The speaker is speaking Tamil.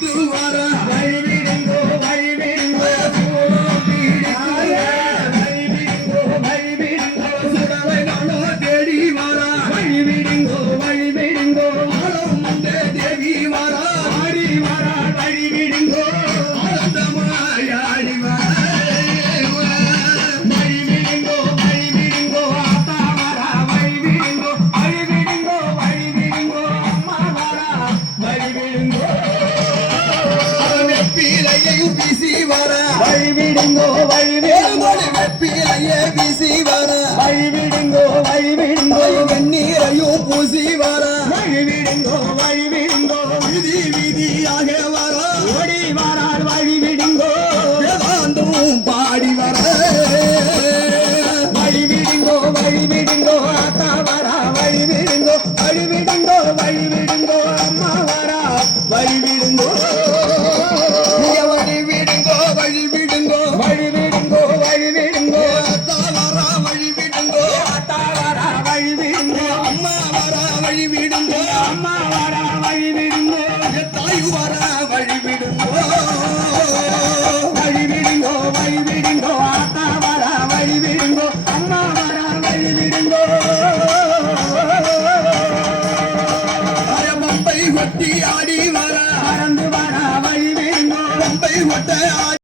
tua வெப்பிலையும் வீசி வர. வழி விடுங்கோ வழி விடுங்கோ ஏழுமலை வெப்பிலையே வீசி வர. வழி விடுங்கோ வழி விடுங்கோ வெந்நீரையும் பூசி வர. வழி விடுங்கோ வழி விடுங்கோ விதி விதியாக வர. ஓடி வரால் வழி விடுங்கோ வேதாந்தும் பாடி வர. வழி விடுங்கோ வழி விடுங்கோ ஆத்தா வரா வழி விடுங்கோ வழி விடுங்கோ வழி விடுங்கோ அம்மா வரா வழி வர வழிவிடுங்கோ. வழிவிடுங்கோ வழி ஆத்தா வர வழிவிடுங்கோ. அம்மா வர வழிவிடுங்கோ. பம்பை கொட்டி ஆடி வர. பறந்து வர வழிவிடுங்கோ. பம்பை கொட்ட